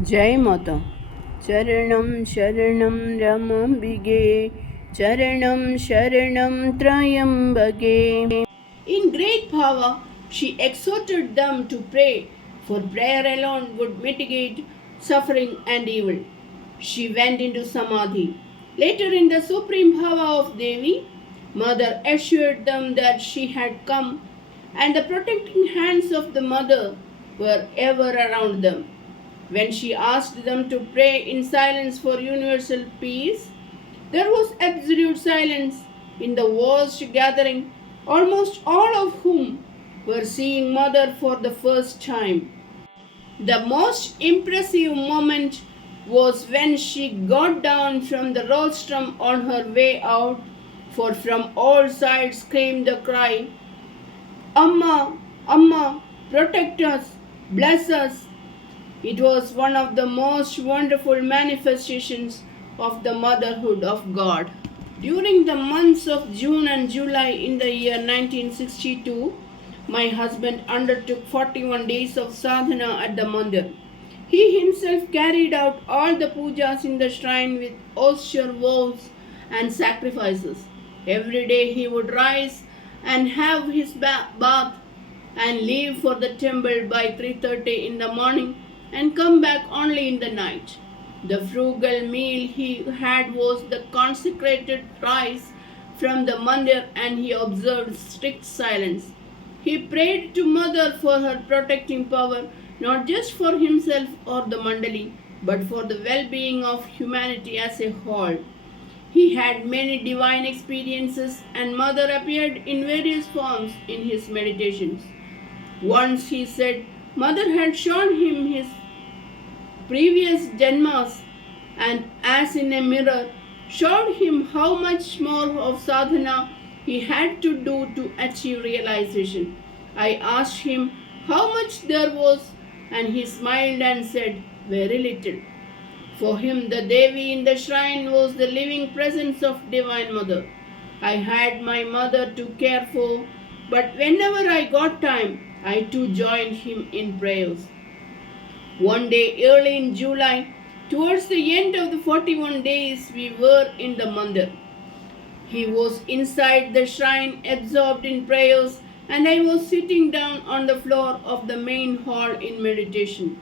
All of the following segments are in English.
Jai Mata. Charanam Sharanam Ramambige. Charanam Sharanam Trayambage. In great power, she exhorted them to pray, for prayer alone would mitigate suffering and evil. She went into Samadhi. Later, in the supreme power of Devi, Mother assured them that she had come, and the protecting hands of the Mother were ever around them. When she asked them to pray in silence for universal peace, there was absolute silence in the vast gathering, almost all of whom were seeing Mother for the first time. The most impressive moment was when she got down from the rostrum on her way out, for from all sides came the cry, Amma, Amma, protect us, bless us. It was one of the most wonderful manifestations of the motherhood of God. During the months of June and July in the year 1962, my husband undertook 41 days of sadhana at the Mandir. He himself carried out all the pujas in the shrine with austere vows and sacrifices. Every day he would rise and have his bath and leave for the temple by 3:30 in the morning and come back only in the night. The frugal meal he had was the consecrated rice from the mandir, and he observed strict silence. He prayed to Mother for her protecting power, not just for himself or the mandali, but for the well-being of humanity as a whole. He had many divine experiences, and Mother appeared in various forms in his meditations. Once he said Mother had shown him his previous janmas and, as in a mirror, showed him how much more of sadhana he had to do to achieve realization. I asked him how much there was, and he smiled and said, Very little. For him, the Devi in the shrine was the living presence of Divine Mother. I had my mother to care for, but whenever I got time, I too joined him in prayers. One day early in July, towards the end of the 41 days, we were in the Mandir. He was inside the shrine, absorbed in prayers, and I was sitting down on the floor of the main hall in meditation.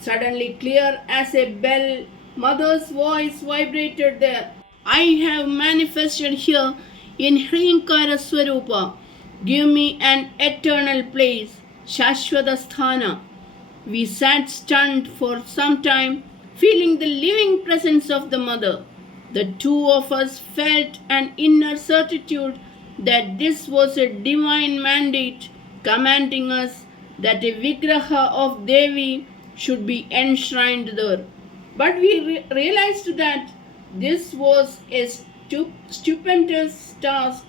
Suddenly, clear as a bell, Mother's voice vibrated there. I have manifested here in Hrinkara Swarupa. Give me an eternal place, Shashwata Sthana. We sat stunned for some time, feeling the living presence of the Mother. The two of us felt an inner certitude that this was a divine mandate commanding us that a Vigraha of Devi should be enshrined there. But we realized that this was a stupendous task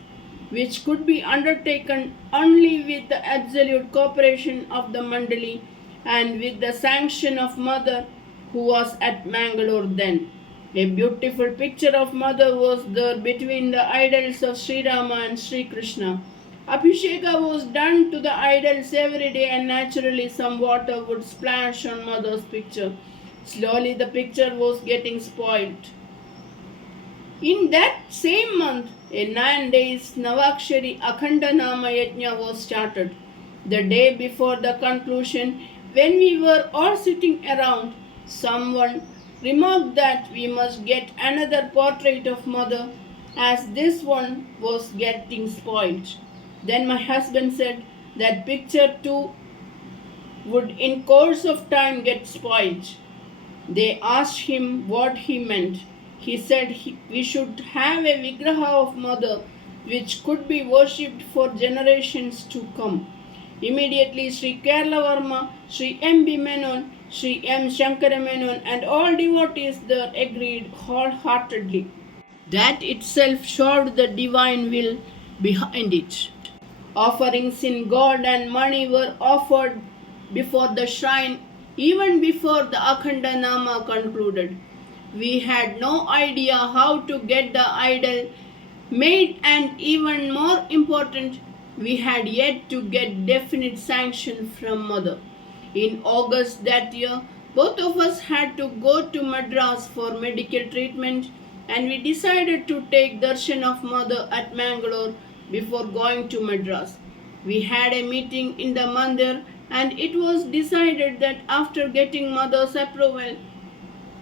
which could be undertaken only with the absolute cooperation of the Mandali and with the sanction of Mother, who was at Mangalore then. A beautiful picture of Mother was there between the idols of Sri Rama and Sri Krishna. Abhisheka was done to the idols every day, and naturally some water would splash on Mother's picture. Slowly the picture was getting spoiled. In that same month, a 9 days Navakshari Akhanda Nama Yajna was started. The day before the conclusion, when we were all sitting around, someone remarked that we must get another portrait of Mother, as this one was getting spoiled. Then my husband said that picture too would in course of time get spoiled. They asked him what he meant. He said we should have a Vigraha of Mother which could be worshipped for generations to come. Immediately Sri Kerala Varma, Sri M.B. Menon, Sri M. Shankara Menon and all devotees there agreed wholeheartedly. That itself showed the divine will behind it. Offerings in gold and money were offered before the shrine even before the Akhanda Nama concluded. We had no idea how to get the idol made, and even more important, we had yet to get definite sanction from Mother. In August that year, Both of us had to go to Madras for medical treatment, and we decided to take darshan of Mother at Mangalore before going to Madras. We had a meeting in the Mandir, and it was decided that after getting Mother's approval,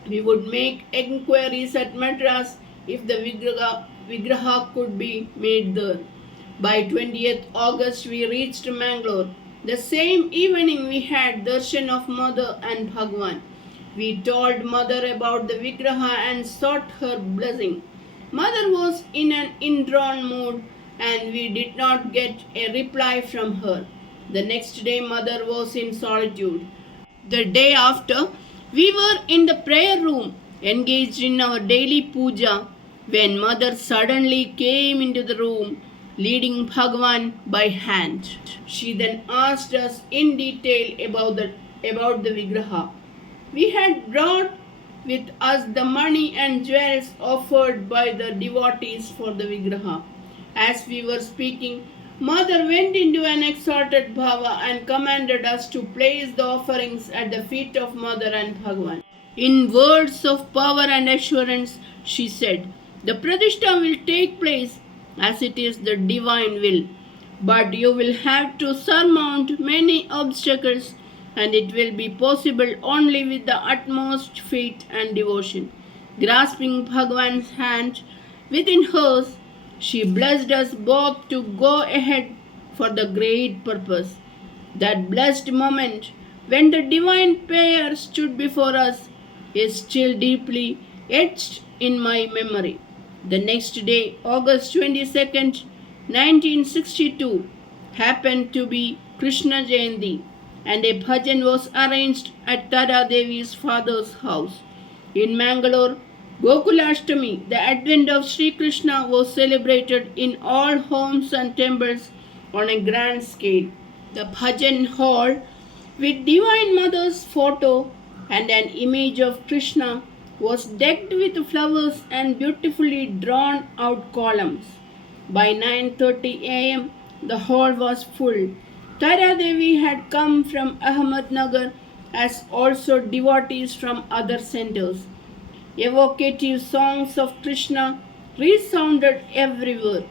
we would make enquiries at Madras if the Vigraha could be made there. By 20th August, we reached Mangalore. The same evening, we had darshan of Mother and Bhagwan. We told Mother about the Vigraha and sought her blessing. Mother was in an indrawn mood and we did not get a reply from her. The next day, Mother was in solitude. The day after, we were in the prayer room, engaged in our daily puja, when Mother suddenly came into the room, leading Bhagwan by hand. She then asked us in detail about the Vigraha. We had brought with us the money and jewels offered by the devotees for the Vigraha. As we were speaking, Mother went into an exalted bhava and commanded us to place the offerings at the feet of Mother and Bhagwan. In words of power and assurance, she said, "The Pratishta will take place as it is the divine will, but you will have to surmount many obstacles and it will be possible only with the utmost faith and devotion." Grasping Bhagwan's hand within hers, she blessed us both to go ahead for the great purpose. That blessed moment when the divine pair stood before us is still deeply etched in my memory. The next day, August 22nd, 1962, happened to be Krishna Jayanti, and a bhajan was arranged at Tara Devi's father's house. In Mangalore, Gokulashtami, the advent of Sri Krishna, was celebrated in all homes and temples on a grand scale. The bhajan hall, with Divine Mother's photo and an image of Krishna, was decked with flowers and beautifully drawn out columns. By 9:30 a.m., the hall was full. Tara Devi had come from Ahmednagar, as also devotees from other centers. Evocative songs of Krishna resounded everywhere.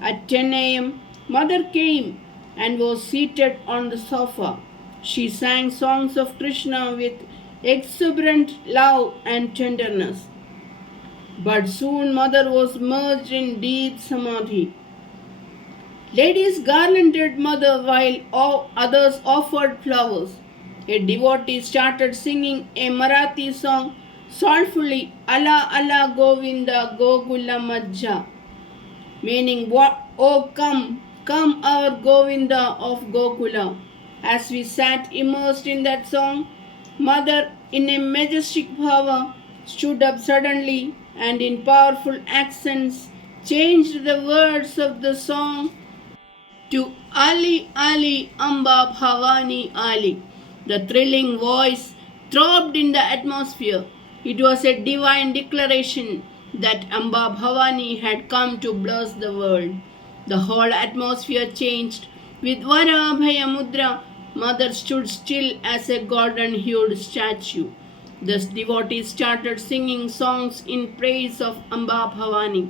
At 10 a.m., Mother came and was seated on the sofa. She sang songs of Krishna with exuberant love and tenderness. But soon Mother was merged in deep samadhi. Ladies garlanded Mother while others offered flowers. A devotee started singing a Marathi song soulfully, "Ala Ala Govinda Gokula Majja," meaning, "Oh come our Govinda of Gokula." As we sat immersed in that song, Mother, in a majestic bhava, stood up suddenly and in powerful accents changed the words of the song to "Ali Ali Amba Bhavani Ali." The thrilling voice throbbed in the atmosphere. It was a divine declaration that Amba Bhavani had come to bless the world. The whole atmosphere changed. With Varabhaya Mudra, Mother stood still as a golden-hued statue. The devotees started singing songs in praise of Amba Bhavani.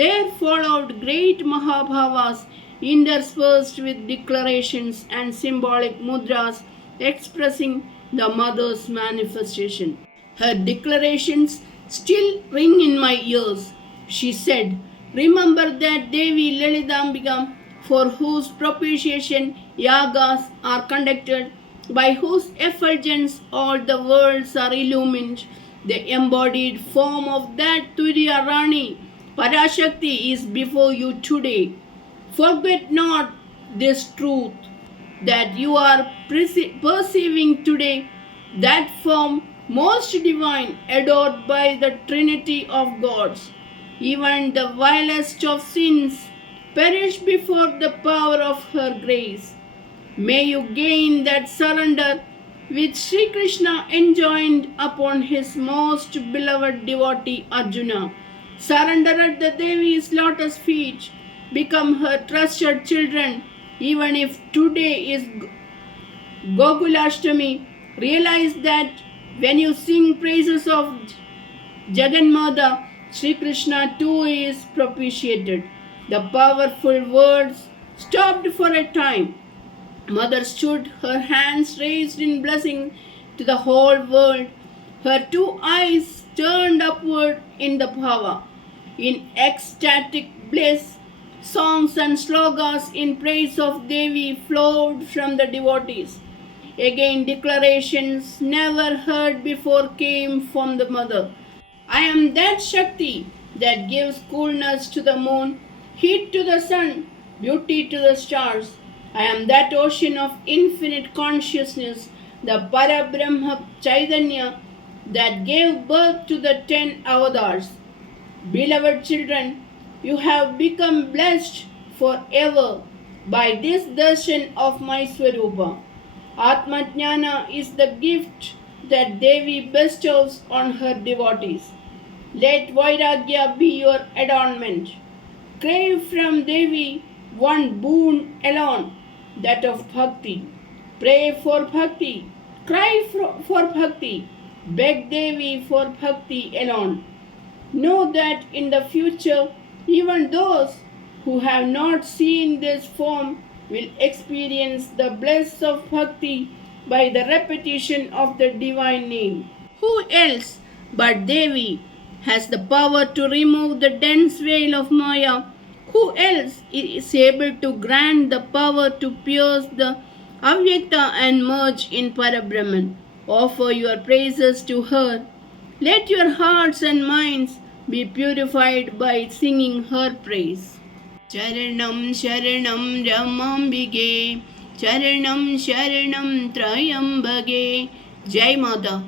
There followed great Mahabhavas interspersed with declarations and symbolic mudras expressing the Mother's manifestation. Her declarations still ring in my ears. She said, "Remember that Devi Lalitambika, for whose propitiation yagas are conducted, by whose effulgence all the worlds are illumined. The embodied form of that Turiya Rani, Parashakti, is before you today. Forget not this truth, that you are perceiving today that form most divine, adored by the Trinity of gods. Even the vilest of sins perish before the power of her grace. May you gain that surrender which Sri Krishna enjoined upon his most beloved devotee Arjuna. Surrender at the Devi's lotus feet. Become her trusted children. Even if today is Gokulashtami, realize that When you sing praises of Jaganmada, Sri Krishna too is propitiated. The powerful words stopped for a time. Mother stood, her hands raised in blessing to the whole world, her two eyes turned upward in the bhava. In ecstatic bliss, songs and slogas in praise of Devi flowed from the devotees. Again, declarations never heard before came from the mother. I am that Shakti that gives coolness to the moon, heat to the sun, beauty to the stars. I am that ocean of infinite consciousness, the Parabrahma Chaitanya that gave birth to the 10 avatars. Beloved children, you have become blessed forever by this darshan of my Swarupa. Atmajnana is the gift that Devi bestows on her devotees. Let Vairagya be your adornment. Crave from Devi one boon alone, that of bhakti. Pray for bhakti, cry for bhakti, beg Devi for bhakti alone. Know that in the future, even those who have not seen this form will experience the bliss of bhakti by the repetition of the divine name. Who else but Devi has the power to remove the dense veil of Maya? Who else is able to grant the power to pierce the Avyakta and merge in Parabrahman? Offer your praises to her. Let your hearts and minds be purified by singing her praise. Charanam Sharanam Ramambige, Charanam Sharanam Trayambage. Jai Mata.